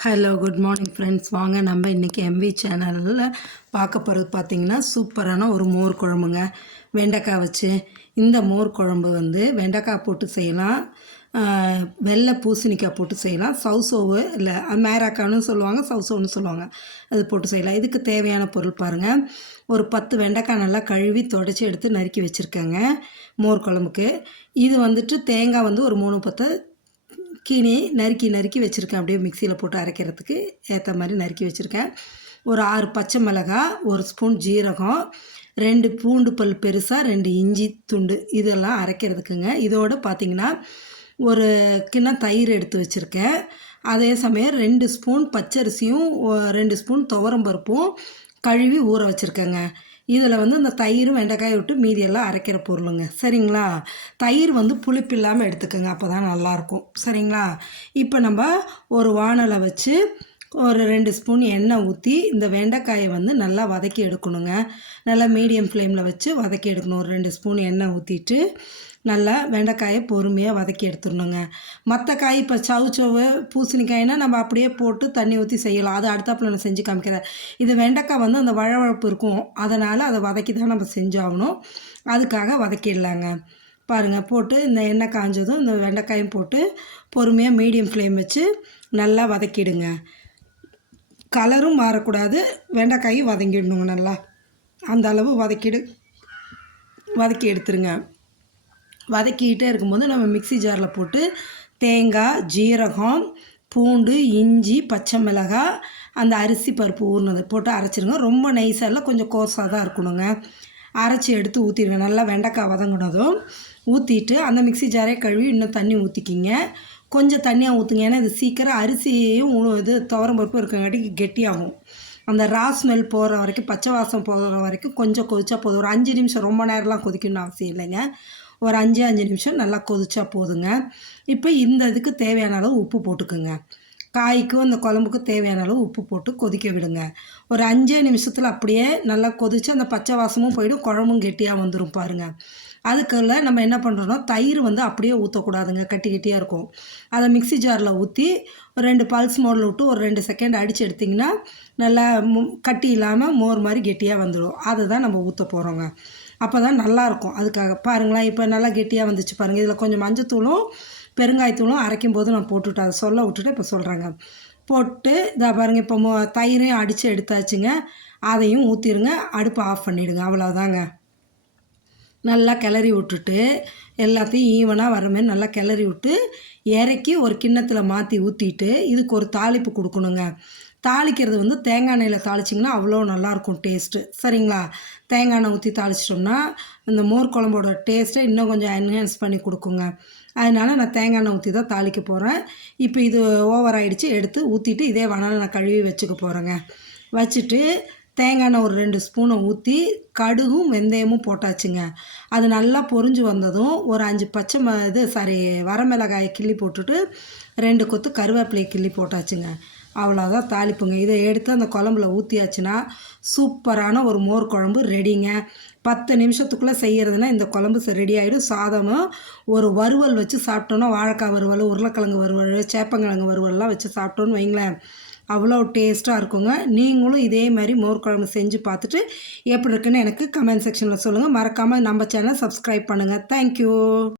Hello good morning friends வாங்க நம்ம இன்றைக்கி எம்வி சேனலில் பார்க்க போகிறது பார்த்திங்கன்னா சூப்பரான ஒரு மோர் குழம்புங்க. வெண்டைக்காய் வச்சு இந்த மோர் குழம்பு வந்து வெண்டைக்காய் போட்டு செய்யலாம். வெள்ளை பூசணிக்காய் போட்டு செய்யலாம். சவுசோவு இல்லை மேராக்கான்னு சொல்லுவாங்க சவுசோன்னு சொல்லுவாங்க. அது போட்டு செய்யலாம். இதுக்கு தேவையான பொருள் பாருங்கள் ஒரு பத்து வெண்டைக்காய் நல்லா கழுவி தொடச்சி எடுத்து நறுக்கி வச்சுருக்கேங்க மோர் குழம்புக்கு. இது வந்துட்டு தேங்காய் வந்து ஒரு மூணு பத்து கீனி நறுக்கி நறுக்கி வச்சுருக்கேன். அப்படியே மிக்சியில் போட்டு அரைக்கிறதுக்கு ஏற்ற மாதிரி நறுக்கி வச்சுருக்கேன். ஒரு ஆறு பச்சை மிளகாய் ஒரு ஸ்பூன் ஜீரகம் ரெண்டு பூண்டு பல் பெருசாக ரெண்டு இஞ்சி துண்டு இதெல்லாம் அரைக்கிறதுக்குங்க. இதோடு பார்த்தீங்கன்னா ஒரு கிண்ணம் தயிர் எடுத்து வச்சுருக்கேன். அதே சமயம் ரெண்டு ஸ்பூன் பச்சரிசியும் ரெண்டு ஸ்பூன் துவரம்பருப்பும் கழுவி ஊற வச்சுருக்கேங்க. இதில் வந்து இந்த தயிரும் வெண்டைக்காயை விட்டு மீதியெல்லாம் அரைக்கிற பொருளுங்க. சரிங்களா? தயிர் வந்து புளிப்பு இல்லாமல் எடுத்துக்கோங்க அப்போ தான் நல்லாயிருக்கும். சரிங்களா? இப்போ நம்ம ஒரு வானலை வச்சு ஒரு ரெண்டு ஸ்பூன் எண்ணெய் ஊற்றி இந்த வெண்டைக்காயை வந்து நல்லா வதக்கி எடுக்கணுங்க. நல்லா மீடியம் ஃப்ளேமில் வச்சு வதக்கி எடுக்கணும். ஒரு ரெண்டு ஸ்பூன் எண்ணெய் ஊற்றிட்டு நல்லா வெண்டைக்காயை பொறுமையாக வதக்கி எடுத்துடணுங்க. மற்ற காய் இப்போ சவு சவு பூசணிக்காய்னா நம்ம அப்படியே போட்டு தண்ணி ஊற்றி செய்யலாம். அது அடுத்தாப்புல நான் செஞ்சு காமிக்கிறேன். இது வெண்டைக்காய் வந்து அந்த வழவழப்பு இருக்கும். அதனால் அதை வதக்கி தான் நம்ம செஞ்சாகணும். அதுக்காக வதக்கிடலாங்க. பாருங்கள் போட்டு இந்த எண்ணெய் காஞ்சதும் இந்த வெண்டைக்காயும் போட்டு பொறுமையாக மீடியம் ஃப்ளேம் வச்சு நல்லா வதக்கிடுங்க. கலரும் மாறக்கூடாது. வெண்டைக்காயும் வதங்கிடணுங்க நல்லா. அந்த அளவு வதக்கிடு வதக்கி எடுத்துருங்க. வதக்கிக்கிட்டே இருக்கும்போது நம்ம மிக்ஸி ஜாரில் போட்டு தேங்காய் ஜீரகம் பூண்டு இஞ்சி பச்சை மிளகாய் அந்த அரிசி பருப்பு ஊறினது போட்டு அரைச்சிருங்க. ரொம்ப நைஸாக இல்லை கொஞ்சம் கோர்ஸாக தான் இருக்கணுங்க. அரைச்சி எடுத்து ஊற்றிடுங்க நல்லா வெண்டைக்காய் வதங்கினதும் ஊற்றிட்டு அந்த மிக்ஸி ஜாரே கழுவி இன்னும் தண்ணி ஊற்றிக்கிங்க கொஞ்சம் தண்ணியாக ஊற்றுங்க ஏன்னா இது சீக்கிரம் அரிசியும் இது துவரம் பருப்பு கெட்டியாகும். அந்த ரா ஸ்மெல் போகிற வரைக்கும் பச்சை வாசம் போகிற வரைக்கும் கொஞ்சம் கொதிச்சா போதும். ஒரு அஞ்சு நிமிஷம் ரொம்ப நேரம்லாம் கொதிக்கணும்னு அவசியம் இல்லைங்க. ஒரு அஞ்சு அஞ்சு நிமிஷம் நல்லா கொதிச்சா போதுங்க. இப்போ இந்த இதுக்கு தேவையான அளவு உப்பு போட்டுக்குங்க. காய்க்கும் அந்த குழம்புக்கு தேவையான அளவு உப்பு போட்டு கொதிக்க விடுங்க. ஒரு அஞ்சே நிமிஷத்தில் அப்படியே நல்லா கொதிச்சு அந்த பச்சை வாசமும் போயிடும் குழம்பும் கெட்டியாக வந்துடும் பாருங்கள் அதுக்குள்ள நம்ம என்ன பண்ணுறோன்னா தயிர் வந்து அப்படியே ஊற்றக்கூடாதுங்க கட்டி கட்டியாக இருக்கும். அதை மிக்ஸி ஜாரில் ஊற்றி ஒரு ரெண்டு பல்ஸ் மோடில் விட்டு ஒரு ரெண்டு செகண்ட் அடித்து எடுத்திங்கன்னா நல்லா கட்டி இல்லாமல் மோர் மாதிரி கெட்டியாக வந்துடும். அதை தான் நம்ம ஊற்ற போகிறோங்க அப்போ தான் நல்லாயிருக்கும் அதுக்காக பாருங்களேன் இப்போ நல்லா கெட்டியாக வந்துச்சு பாருங்கள் இதில் கொஞ்சம் மஞ்சத்தூளும் பெருங்காயத்தூளும் அரைக்கும் போது நான் போட்டுவிட்டேன் அதை சொல்ல விட்டுட்டு இப்போ சொல்கிறேங்க போட்டு இதை பாருங்கள் இப்போ மோ தயிரையும் அடித்து எடுத்தாச்சுங்க. அதையும் ஊற்றிடுங்க அடுப்பை ஆஃப் பண்ணிவிடுங்க அவ்வளோதாங்க நல்லா கிளறி விட்டுட்டு எல்லாத்தையும் ஈவனாக வர மாதிரி நல்லா கிளறி விட்டு இறக்கி ஒரு கிண்ணத்தில் மாற்றி ஊற்றிட்டு இதுக்கு ஒரு தாளிப்பு கொடுக்கணுங்க. தாளிக்கிறது வந்து தேங்காய் எண்ணெயில் தாளிச்சிங்கன்னா அவ்வளோ நல்லாயிருக்கும் டேஸ்ட்டு சரிங்களா? தேங்காய் எண்ணெய் ஊற்றி தாளிச்சிட்டோம்னா இந்த மோர் குழம்போட டேஸ்ட்டை இன்னும் கொஞ்சம் என்ஹான்ஸ் பண்ணி கொடுக்குங்க. அதனால் நான் தேங்காய் எண்ணெய் ஊற்றி தான் தாளிக்க போகிறேன் இப்போ இது ஓவர் ஆயிடுச்சு எடுத்து ஊற்றிட்டு இதே வனால நான் கழுவி வச்சுக்க போகிறேங்க வச்சுட்டு தேங்காய் எண்ணெய் ஒரு ரெண்டு ஸ்பூனை ஊற்றி கடுகும் வெந்தயமும் போட்டாச்சுங்க. அது நல்லா பொரிஞ்சு வந்ததும் ஒரு அஞ்சு பச்சை ம இது சாரி வரமிளகாயை கிள்ளி போட்டுட்டு ரெண்டு கொத்து கருவேப்பிலையை கிள்ளி போட்டாச்சுங்க. அவ்வளோதான் தாளிப்புங்க. இதை எடுத்து அந்த குழம்புல ஊற்றியாச்சுன்னா சூப்பரான ஒரு மோர் குழம்பு ரெடிங்க. பத்து நிமிஷத்துக்குள்ளே செய்கிறதுனா இந்த குழம்பு ரெடி ஆகிடும் சாதமும் ஒரு வறுவல் வச்சு சாப்பிட்டோன்னா வாழைக்காய் வறுவல் உருளைக்கிழங்கு வறுவல் சேப்பங்கிழங்கு வறுவல்லாம் வச்சு சாப்பிட்டோன்னு வைங்களேன். அவ்வளோ டேஸ்ட்டாக இருக்குங்க. நீங்களும் இதே மாதிரி மோர் குழம்பு செஞ்சு பார்த்துட்டு எப்படி இருக்குன்னு எனக்கு கமெண்ட் செக்ஷனில் சொல்லுங்கள் மறக்காமல் நம்ம சேனலை சப்ஸ்கிரைப் பண்ணுங்கள் தேங்க்யூ